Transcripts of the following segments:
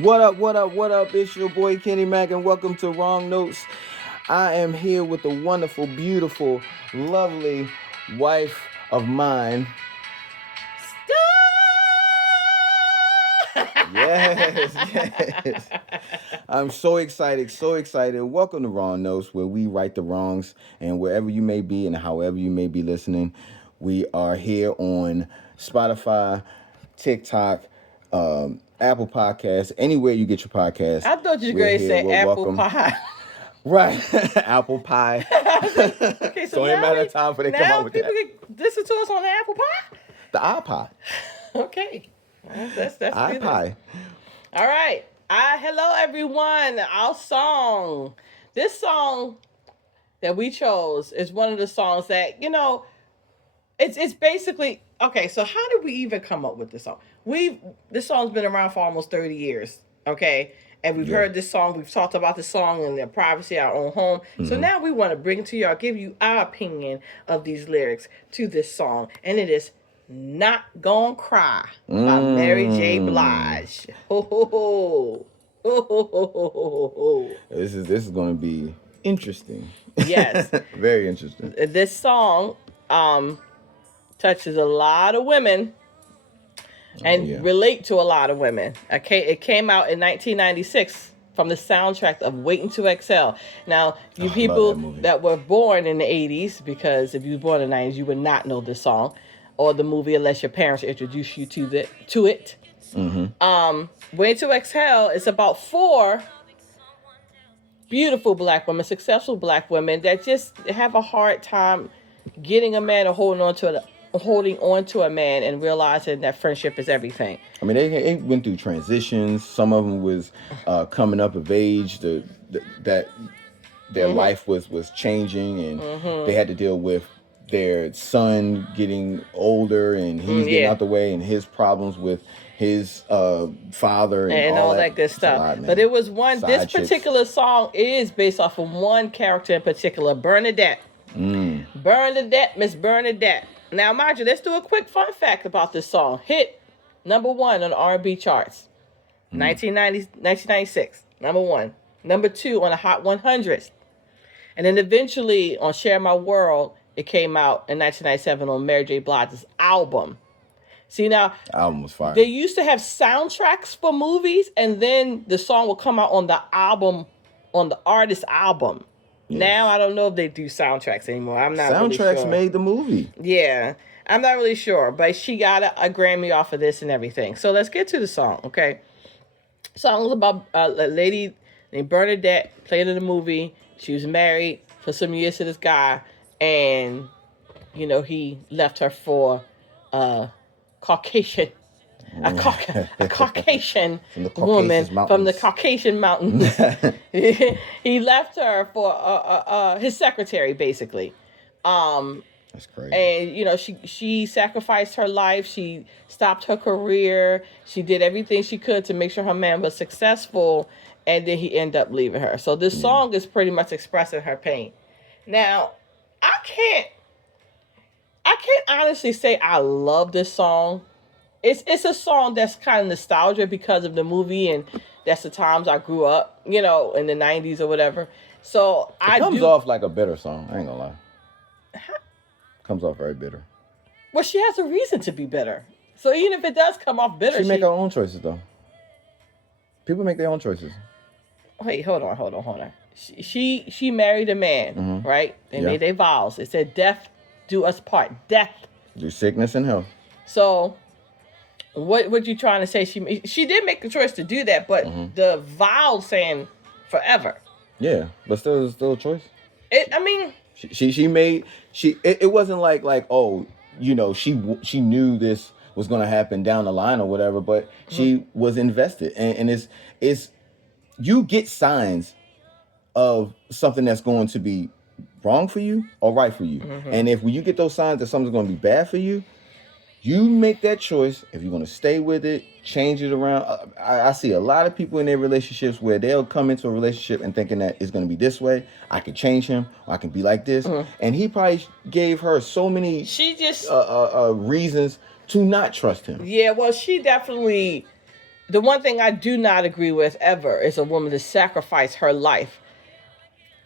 What up, what up, what up? It's your boy KennyMack and welcome to Wrong Notes. I am here with the wonderful, beautiful, lovely wife of mine. Yes, yes. I'm so excited, so excited. Welcome to Wrong Notes, where we right the wrongs and wherever you may be and however you may be listening. We are here on Spotify, TikTok, Apple Podcasts, anywhere you get your podcast. I thought you were We're going to here. say We're apple welcome. pie. Right, apple pie. Okay, It's so only a now, matter of time before they come now out with people that. can listen to us on the apple pie? The iPod. Okay. That's good. iPie. All right. Hello, everyone. Our song. This song that we chose is one of the songs that, it's basically, okay, so how did we even come up with this song? This song's been around for almost 30 years, okay? And we've heard this song, we've talked about this song in the privacy of our own home. So now we want to bring to y'all, give you our opinion of these lyrics to this song. And it is Not Gon Cry by Mary J. Blige. Ho, ho, ho. Ho, ho, ho, ho, ho, ho. This is going to be interesting. Yes. Very interesting. This song touches a lot of women and relate to a lot of women. It came out in 1996 from the soundtrack of Waiting to Exhale. Now, you people that were born in the 80s, because if you were born in the 90s, you would not know this song or the movie unless your parents introduced you to it. Waiting to Exhale is about 4 beautiful black women, successful black women that just have a hard time getting a man or holding on to a man and realizing that friendship is everything. I mean, they went through transitions. Some of them was coming up of age, that their life was changing, and they had to deal with their son getting older, and he's getting out the way, and his problems with his father and all that good stuff. But it was this particular song is based off of one character in particular, Bernadette. Bernadette, Miss Bernadette. Now, mind you, let's do a quick fun fact about this song. Hit number 1 on the R&B charts, 1996, number 1. Number 2 on the Hot 100s. And then eventually on Share My World, it came out in 1997 on Mary J. Blige's album. See, now, the album was fire. They used to have soundtracks for movies, and then the song will come out on the album, on the artist's album. Yes. Now, I don't know if they do soundtracks anymore. I'm not really sure. Soundtracks made the movie. Yeah, I'm not really sure, but she got a Grammy off of this and everything. So let's get to the song, okay? The song was about a lady named Bernadette, played in the movie. She was married for some years to this guy, and, he left her for Caucasian, a Caucasian woman from the Caucasian mountains. He left her for his secretary, basically. That's crazy. And she sacrificed her life. She stopped her career. She did everything she could to make sure her man was successful, and then he ended up leaving her. So this song is pretty much expressing her pain. Now, I can't honestly say I love this song. It's a song that's kind of nostalgia because of the movie, and that's the times I grew up, in the 90s or whatever. So it comes off like a bitter song. I ain't gonna lie. Comes off very bitter. Well, she has a reason to be bitter. So even if it does come off bitter, she make her own choices though. People make their own choices. Wait, hold on. She married a man, right? They made their vows. It said, "Death do us part." Death. Do sickness and health. So, what you trying to say? She did make the choice to do that, but the vow saying forever. Yeah, but still a choice. It wasn't like oh, she knew this was going to happen down the line or whatever, but she was invested, and it's you get signs of something that's going to be wrong for you or right for you. And if when you get those signs that something's going to be bad for you, you make that choice. If you're going to stay with it, change it around. I see a lot of people in their relationships where they'll come into a relationship and thinking that it's going to be this way. I can change him, or I can be like this. And he probably gave her so many reasons to not trust him. Yeah, well, she definitely the one thing I do not agree with ever is a woman to sacrifice her life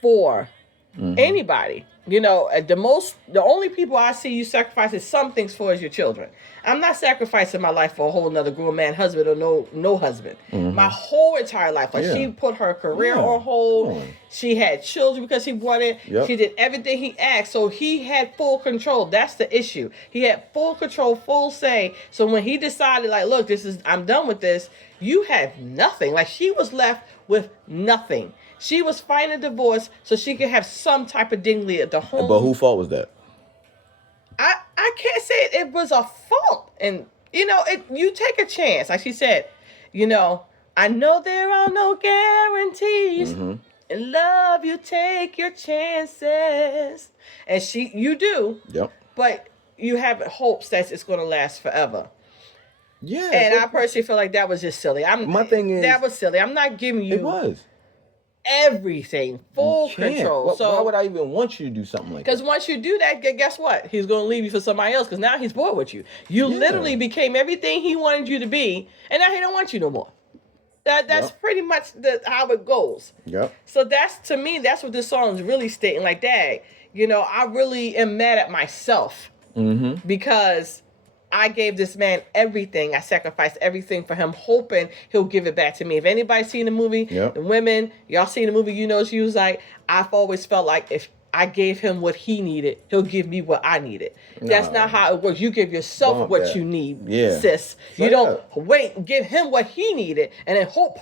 for anybody. You know, the only people I see you sacrificing some things for is your children. I'm not sacrificing my life for a whole nother grown man husband or no husband. My whole entire life. Like she put her career on hold. She had children because he wanted. She did everything he asked. So he had full control. That's the issue. He had full control, full say. So when he decided, like, look, I'm done with this, you have nothing. Like, she was left with nothing. She was fighting a divorce so she could have some type of dignity at the home. But whose fault was that? I can't say it was a fault. And, you know, you take a chance. Like she said, you know, I know there are no guarantees. In love, you take your chances. And you do. Yep. But you have hopes that it's going to last forever. Yeah. And I personally feel like that was just silly. My thing is, that was silly. I'm not giving you... It was. Everything, full control. So why would I even want you to do something like that? Because once you do that, guess what? He's going to leave you for somebody else because now he's bored with you. You literally became everything he wanted you to be, and now he don't want you no more. That's pretty much how it goes. Yep. So to me, that's what this song is really stating. Like, Dad, you know, I really am mad at myself because I gave this man everything. I sacrificed everything for him, hoping he'll give it back to me. If anybody's seen the movie, the women, y'all seen the movie, you know, she was like, I've always felt like if I gave him what he needed, he'll give me what I needed. That's not how it works. You give yourself what you need, sis. So you don't wait and give him what he needed and then hope.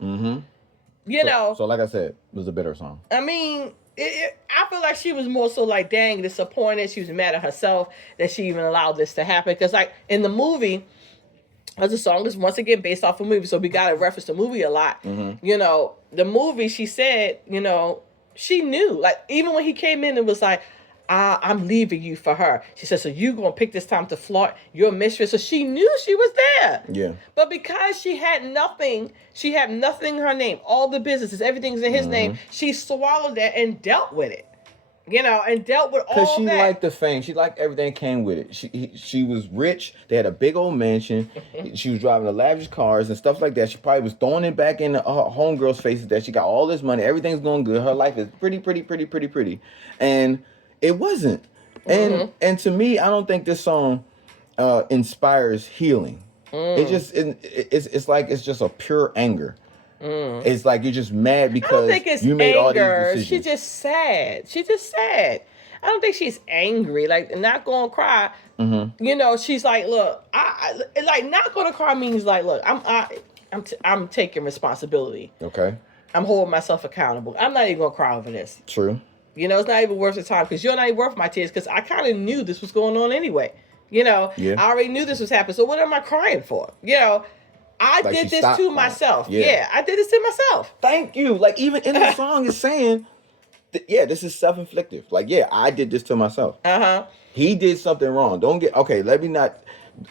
You know. So like I said, it was a bitter song. I mean... I feel like she was more so like, dang, disappointed. She was mad at herself that she even allowed this to happen. Because, like, in the movie, as the song is once again based off a movie, so we got to reference the movie a lot. You know, the movie, she said, you know, she knew. Like, even when he came in and was like, I'm leaving you for her. She said, so you going to pick this time to flaunt your mistress. So she knew she was there. Yeah. But because she had nothing in her name, all the businesses, everything's in his name, she swallowed that and dealt with it. You know, and dealt with all that. Because she liked the fame. She liked everything that came with it. She was rich. They had a big old mansion. She was driving the lavish cars and stuff like that. She probably was throwing it back in her homegirl's faces that she got all this money. Everything's going good. Her life is pretty. And... it wasn't. And to me, I don't think this song inspires healing. It's like it's just a pure anger. It's like you're just mad because I don't think it's you made anger. all these decisions. She's just sad. I don't think she's angry. Like, not gonna cry. You know, she's like, look, I like not gonna cry means like, look, I'm taking responsibility. Okay. I'm holding myself accountable. I'm not even gonna cry over this. True. You know, it's not even worth the time because you're not even worth my tears because I kind of knew this was going on anyway. You know, I already knew this was happening. So what am I crying for? You know, I did this to myself. Yeah, I did this to myself. Thank you. Like, even in the song is saying, this is self-inflicted. Like, I did this to myself. He did something wrong.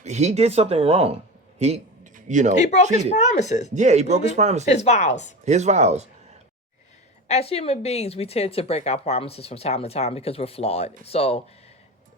He did something wrong. He broke cheated. his promises. Yeah, he broke his promises. His vows. As human beings, we tend to break our promises from time to time because we're flawed. So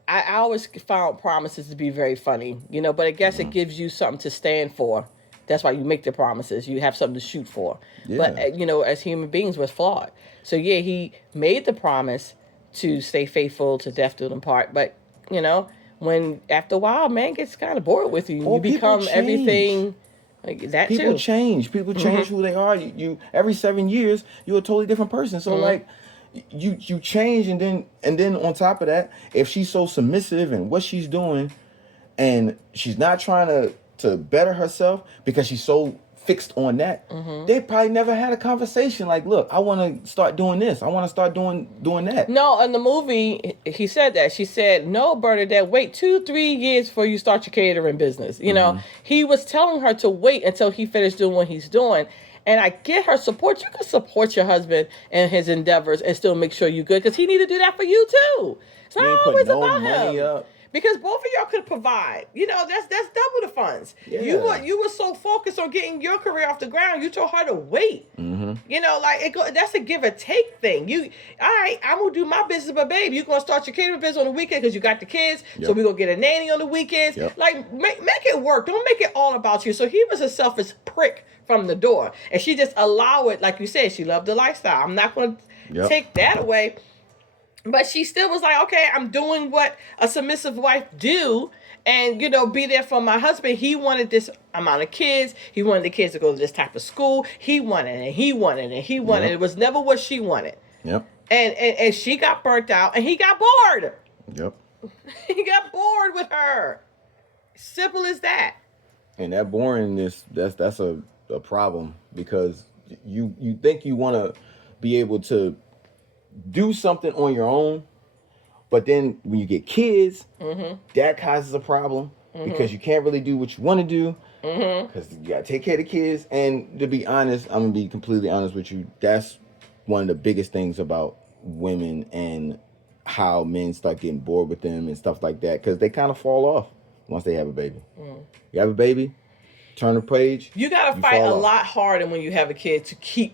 I always found promises to be very funny, you know, but I guess it gives you something to stand for. That's why you make the promises. You have something to shoot for. But, you know, as human beings, we're flawed. So, he made the promise to stay faithful to death do them part. But, you know, when after a while, man gets kind of bored with you. You become everything... like that people too. change. People change who they are. You every 7 years you're a totally different person. So like you change, and then on top of that, if she's so submissive in what she's doing, and she's not trying to better herself because she's so fixed on that, they probably never had a conversation like, look, I want to start doing this. I want to start doing that. No, in the movie, he said that. She said, no, Bernadette, wait 2-3 years before you start your catering business. You know, he was telling her to wait until he finished doing what he's doing. And I get her support. You can support your husband and his endeavors and still make sure you're good because he need to do that for you too. It's not always about him. Because both of y'all could provide. That's double the funds. Yeah. You were so focused on getting your career off the ground, you told her to wait. That's a give or take thing. All right, I'm gonna do my business, but babe, you gonna start your catering business on the weekend because you got the kids. Yep. So we gonna get a nanny on the weekends. Yep. Like make it work. Don't make it all about you. So he was a selfish prick from the door, and she just allowed it. Like you said, she loved the lifestyle. I'm not gonna take that away. But she still was like, okay, I'm doing what a submissive wife do, and be there for my husband. He wanted this amount of kids. He wanted the kids to go to this type of school. He wanted it. He wanted it. He wanted it. It was never what she wanted. Yep. And she got burnt out, and he got bored. Yep. He got bored with her. Simple as that. And that boringness, that's a problem, because you think you want to be able to do something on your own, but then when you get kids, that causes a problem, because you can't really do what you want to do, because you got to take care of the kids. And to be honest, I'm going to be completely honest with you, that's one of the biggest things about women and how men start getting bored with them and stuff like that, because they kind of fall off once they have a baby. You have a baby, turn the page. You gotta fight a lot harder when you have a kid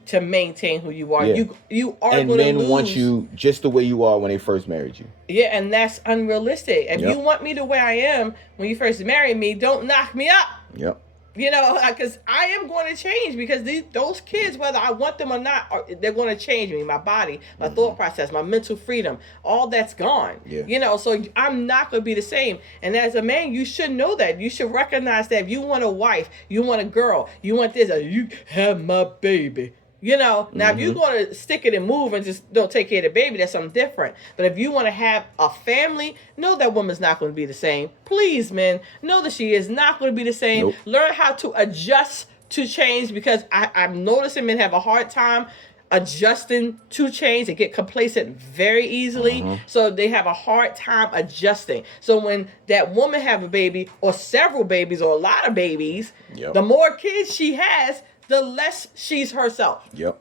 to maintain who you are. Yeah. You are and going to men lose. want you just the way you are when they first married you. Yeah, and that's unrealistic. If you want me the way I am when you first married me, don't knock me up. Yep. Because I am going to change, because those kids, whether I want them or not, they're going to change me, my body, my thought process, my mental freedom, all that's gone. Yeah. So I'm not going to be the same. And as a man, you should know that. You should recognize that if you want a wife, you want a girl, you want this, you have my baby. Now if you're going to stick it and move and just don't take care of the baby, that's something different. But if you want to have a family, know that woman's not going to be the same. Please, men, know that she is not going to be the same. Nope. Learn how to adjust to change, because I'm noticing men have a hard time adjusting to change. They get complacent very easily. So they have a hard time adjusting. So when that woman have a baby, or several babies, or a lot of babies, the more kids she has, the less she's herself. Yep.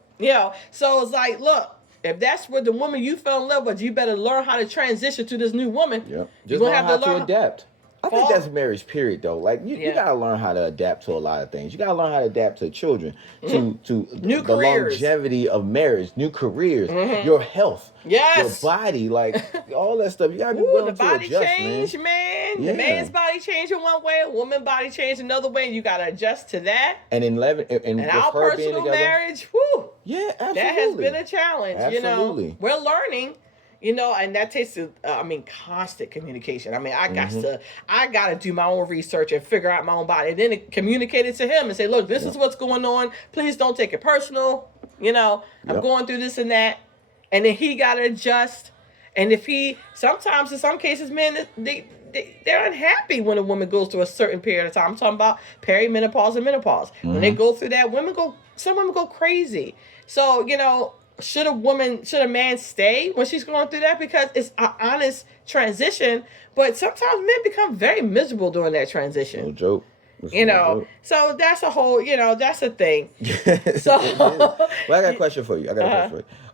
So it's like, look, if that's what the woman you fell in love with, you better learn how to transition to this new woman. Yep. You're Just gonna learn have how to to adapt. I think that's marriage, period, though. Like, you gotta learn how to adapt to a lot of things. You gotta learn how to adapt to children, to new the careers, longevity of marriage, new careers, your health, your body, like all that stuff. You gotta be willing to adjust, change, man. Yeah. The man's body changed in one way, a woman's body changed another way, and you gotta adjust to that. And in our personal marriage, whew, yeah, absolutely, that has been a challenge. Absolutely. We're learning. And that takes, constant communication. I got to do my own research and figure out my own body, and then communicate it to him and say, look, this is what's going on. Please don't take it personal. I'm going through this and that. And then he got to adjust. And if sometimes in some cases, men, they're unhappy when a woman goes through a certain period of time. I'm talking about perimenopause and menopause. When they go through that, some women go crazy. So, should a man stay when she's going through that? Because it's an honest transition, but sometimes men become very miserable during that transition. No joke. So that's a whole, that's a thing. So, well, I got a question for you.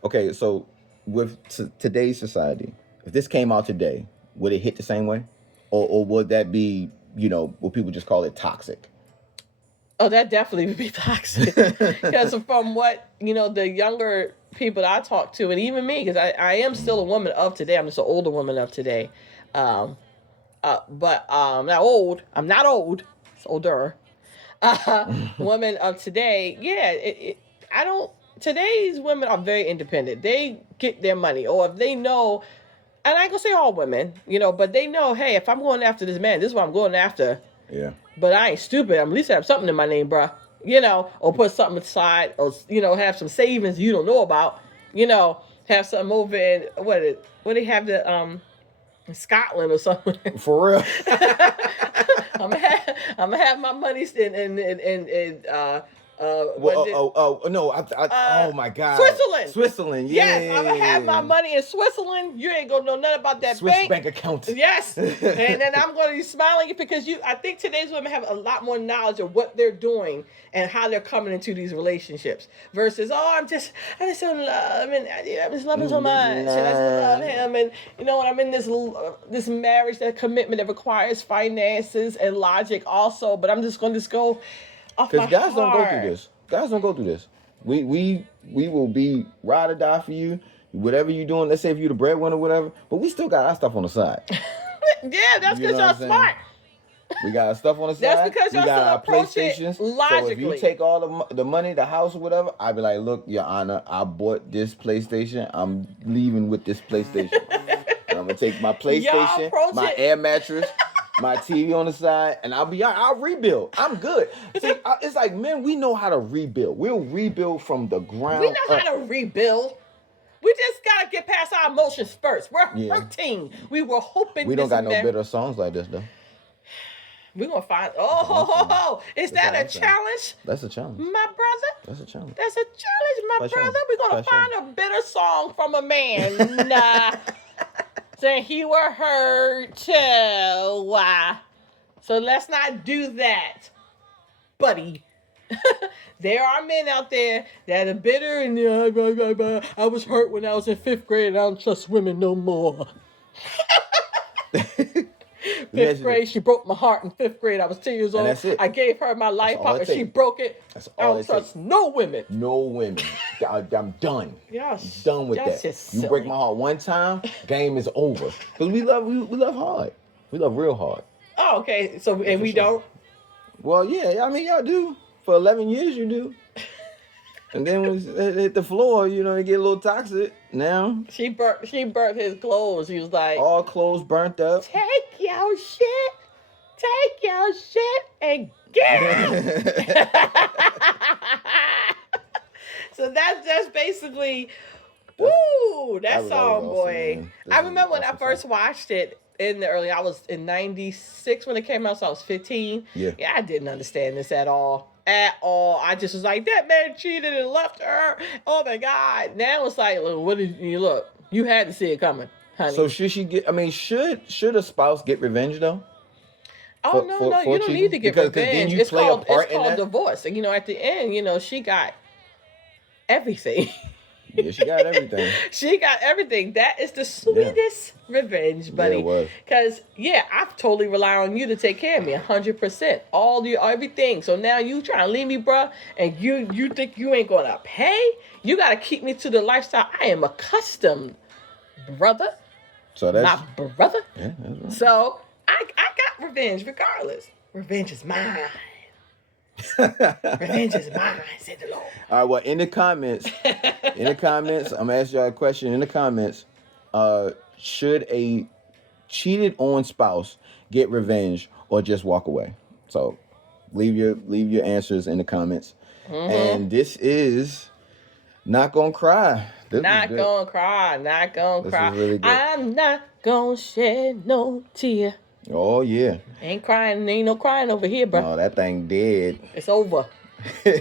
Okay, so with today's society, if this came out today, would it hit the same way, or would that be, would people just call it toxic? Oh, that definitely would be toxic. Because from what, the younger people that I talk to, and even me, because I am still a woman of today. I'm just an older woman of today. But not old. I'm not old. It's older. Women of today, today's women are very independent. They get their money, or if they know, and I ain't gonna say all women, but they know, hey, if I'm going after this man, this is what I'm going after. Yeah. But I ain't stupid. I'm at least have something in my name, bruh. Or put something aside, or have some savings you don't know about. Have something over in what they have in Scotland or something. For real. I'm gonna have my money in No! Oh my God! Switzerland. Yeah. Yes, I'm gonna have my money in Switzerland. You ain't gonna know nothing about that Swiss bank account. Yes, and then I'm gonna be smiling because I think today's women have a lot more knowledge of what they're doing and how they're coming into these relationships versus I'm just so in love and I'm just loving so much and I just love him and when I'm in this marriage, that commitment that requires finances and logic also, but I'm just going to go off my heart. Because guys don't go through this. Guys don't go through this. We will be ride or die for you, whatever you're doing. Let's say if you're the breadwinner or whatever, but we still got our stuff on the side. Yeah, that's because y'all smart. We got our stuff on the side. That's because y'all still approach it logically. So if you take all the money, the house or whatever, I'd be like, look, Your Honor, I bought this PlayStation. I'm leaving with this PlayStation. And I'm gonna take my PlayStation, my air mattress, my TV on the side, and I'll rebuild. I'm good. See, it's like, men, we know how to rebuild. We'll rebuild from the ground. We know how to rebuild. We just gotta get past our emotions first. We're hurting. We were hoping. We don't got no better songs like this though. We're gonna find. Is that a challenge? That's a challenge, my brother. That's a challenge. That's a challenge, my brother. We're gonna find a bitter song from a man. Saying he were hurt too. So let's not do that, buddy. There are men out there that are bitter and I was hurt when I was in 5th grade and I don't trust women no more. 5th grade, she broke my heart in 5th grade. I was 10 years old. That's it. I gave her my life and she broke it. I don't trust no women. No women. I'm done. Yeah, done with that. You break my heart one time, game is over. Because we love hard. We love real hard. Oh, okay. So and we don't? Well, yeah. I mean, y'all do. For 11 years, you do. And then when it hit the floor, it get a little toxic. Now she burnt his clothes. He was like, all clothes burnt up. Take your shit and get out. So that's basically, that song, boy. I remember when I first watched it I was in 96 when it came out, so I was 15. Yeah, I didn't understand this at all. I just was like, that man cheated and left her. Oh my God. Now it's like, look, you had to see it coming, honey. So should a spouse get revenge though? Oh, no, you don't need to get revenge. Then you play a part in that? It's called divorce. And, at the end, she got everything. Yeah, she got everything. She got everything. That is the sweetest revenge, buddy. Yeah, it was. Because, I totally rely on you to take care of me 100%. Everything. So now you trying to leave me, bruh, and you think you ain't going to pay? You got to keep me to the lifestyle I am accustomed, brother. So that's... My brother. Yeah, that's right. So I got revenge regardless. Revenge is mine. Revenge is mine, said the Lord. All right, well, in the comments, I'm gonna ask y'all a question in the comments. Should a cheated on spouse get revenge or just walk away? So leave your answers in the comments. Mm-hmm. And this is Not Gonna Cry. Not gonna cry. Really good. I'm not gonna shed no tear. Oh, yeah. Ain't no crying over here, bro. No, that thing dead. It's over. All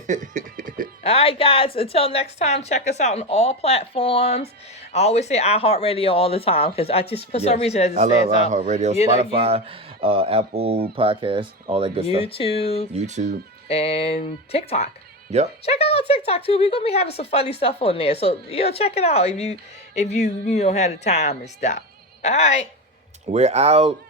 right, guys. Until next time, check us out on all platforms. I always say iHeartRadio all the time because I just, for some reason, I love iHeartRadio, Spotify, Apple Podcasts, all that good stuff. YouTube. And TikTok. Yep. Check out TikTok, too. We're going to be having some funny stuff on there. So, check it out if you had the time and stuff. All right. We're out.